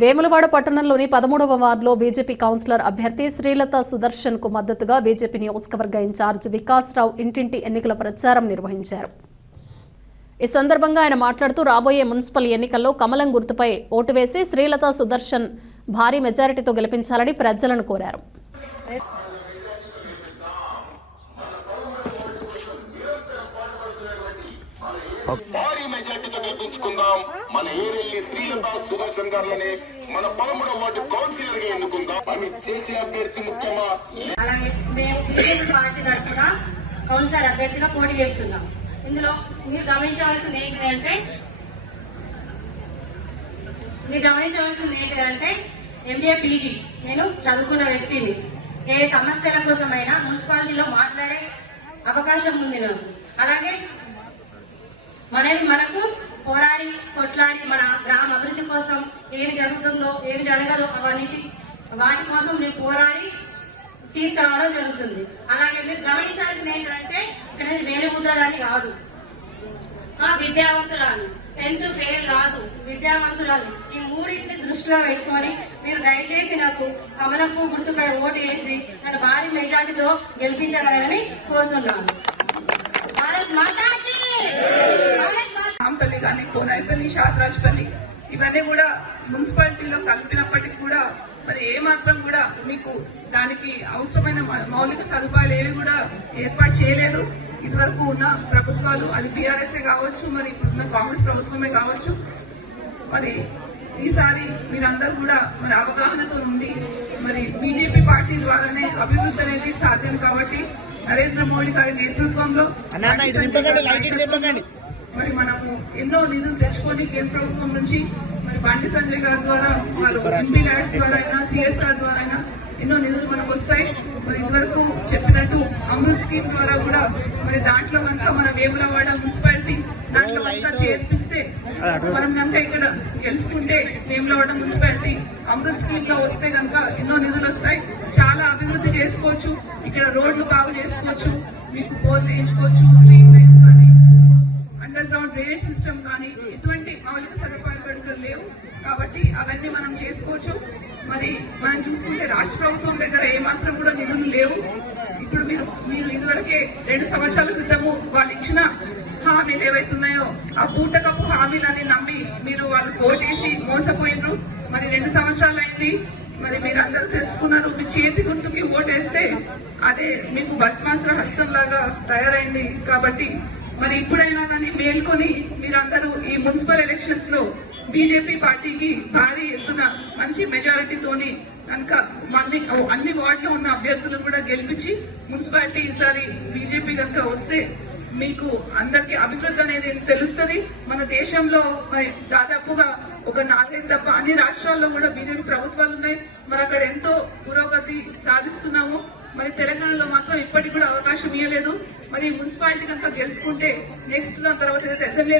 వేములవాడ పట్టణంలోని 13వ వార్డులో BJP councillor అభ్యర్థి శ్రీలత సుదర్శన్ కు మద్దతుగా బీజేపీ నియోజకవర్గ ఇన్ఛార్జ్ వికాసరావు ఇంటింటి ఎన్నికల ప్రచారం నిర్వహించారు. ఈ సందర్భంగా ఆయన మాట్లాడుతూ రాబోయే మున్సిపల్ ఎన్నికల్లో కమలం గుర్తుపై ఓటు వేసి శ్రీలత సుదర్శన్ భారీ మెజారిటీతో గెలిపించాలని ప్రజలను కోరారు. భారీ మెజార్టీతో గెలిపించుకుందాం. మన ఏరెల్లి శ్రీలత సుదర్శన్ గారిని మన 13వ వార్డు కౌన్సిలర్ గా ఎన్నుకుందాం. అవి చేసే అభ్యర్థి ముఖ్యమా? అలాగే మేము బీజేపీ పార్టీ తరఫున కౌన్సిలర్ అభ్యర్థిగా పోటీ చేస్తున్నాం. ఇందులో మీరు గమనించవలసింది ఏంటంటే ఎంబీఏ పీజీ నేను చదువుకున్న వ్యక్తిని. ఏ సమస్యల కోసమైనా మున్సిపాలిటీలో మాట్లాడే అవకాశం ఉంది నాకు. అలాగే మనకు పోరాడి కొట్లాడి మన గ్రామ అభివృద్ధి కోసం ఏమి జరుగుతుందో ఏమి జరగదో వాటి కోసం మీరు పోరాడి తీసుకురావడం జరుగుతుంది. అలాగే మీరు గమనించాల్సింది ఏంటంటే ఇక్కడ వేరే ముద్రదాన్ని కాదు, విద్యావంతురాలు, 10th ఫెయిల్ కాదు, విద్యావంతురాలు. ఈ మూడింటిని దృష్టిలో పెట్టుకొని మీరు దయచేసి నాకు కమలపు గుర్తుపై ఓటు వేసి నన్ను భారీ మెజార్టీతో గెలిపించాలని కోరుతున్నాను. భారత్ మాతాకి రాంపల్లి కానీ, కోనాయిపల్లి, షాద్రాజ్పల్లి ఇవన్నీ కూడా మున్సిపాలిటీలో కలిపినప్పటికీ కూడా మరి ఏ మాత్రం కూడా మీకు దానికి అవసరమైన మౌలిక సదుపాయాలు ఏవి కూడా ఏర్పాటు చేయలేదు. ఇదివరకు ఉన్న ప్రభుత్వాలు, అది బీఆర్ఎస్ఏ కావచ్చు, మరి ఇప్పుడున్న కాంగ్రెస్ ప్రభుత్వమే కావచ్చు. మరి ఈసారి మీరందరూ కూడా మరి అవగాహనతో ఉండి మరి బీజేపీ పార్టీ ద్వారానే అభివృద్ధి అనేది సాధ్యం కాబట్టి నరేంద్ర మోడీ గారి నేతృత్వంలో మరి మనము ఎన్నో నిధులు తెచ్చుకొని కేంద్ర ప్రభుత్వం నుంచి మరి బండి సంజయ్ గారి ద్వారా, వారు ఎంపీ ల్యాడ్స్ ద్వారా అయినా, సిఎస్ఆర్ ద్వారా అయినా ఎన్నో నిధులు మనకు వస్తాయి. మరి ఇదివరకు చెప్పినట్టు అమృత్ స్కీమ్ ద్వారా కూడా మరి దాంట్లో కనుక మన వేములవాడ మున్సిపాలిటీ దాంట్లో కనుక చేర్పిస్తే, మనం కనుక ఇక్కడ గెలుచుకుంటే వేములవాడ మున్సిపాలిటీ అమృత్ స్కీమ్ లో వస్తే కనుక ఎన్నో నిధులు వస్తాయి. చాలా అభివృద్ధి చేసుకోవచ్చు. ఇక్కడ రోడ్లు బాగు చేసుకోవచ్చు, మీకు పోల్ వేయించుకోవచ్చు, స్ట్రీట్ లైట్స్ కానీ, అండర్ గ్రౌండ్ డ్రైనేజ్ సిస్టమ్ కానీ ఎటువంటి మౌలిక సదుపాయాలు లేవు కాబట్టి అవన్నీ మనం చేసుకోవచ్చు. మరి మనం చూసుకుంటే రాష్ట్ర ప్రభుత్వం దగ్గర ఏమాత్రం కూడా నిధులు లేవు. ఇప్పుడు మీరు ఇదివరకే 2 సంవత్సరాల క్రితము వాళ్ళు ఇచ్చిన హామీలు ఏవైతున్నాయో ఆ పూటకపు హామీలని నమ్మి మీరు వాళ్ళు ఓటేసి మోసపోయినారు. మరి 2 సంవత్సరాలు అయింది. మరి మీరు అందరూ తెలుసుకున్నారు. మీ చేతి గుర్తుకి ఓటేస్తే అదే మీకు భస్మాసుర హస్తం లాగా తయారైంది. కాబట్టి మరి ఇప్పుడైనా కానీ మేల్కొని మీరందరూ ఈ మున్సిపల్ ఎలక్షన్స్ లో బీజేపీ పార్టీకి భారీ ఎత్తున మంచి మెజారిటీతోని కనుక అన్ని వార్డులో ఉన్న అభ్యర్థులను కూడా గెలిపించి మున్సిపాలిటీ ఈసారి బీజేపీ కనుక వస్తే మీకు అందరికీ అభివృద్ధి అనేది తెలుస్తుంది. మన దేశంలో మరి దాదాపుగా ఒక 4 తప్ప అన్ని రాష్ట్రాల్లో కూడా బీజేపీ ప్రభుత్వాలు ఉన్నాయి. మరి అక్కడ ఎంతో పురోగతి సాధిస్తున్నాము. మరి తెలంగాణలో మాత్రం ఇప్పటికి కూడా అవకాశం ఇవ్వలేదు. మరి మున్సిపాలిటీ కనుక గెలుచుకుంటే నెక్స్ట్ దాని తర్వాత అసెంబ్లీ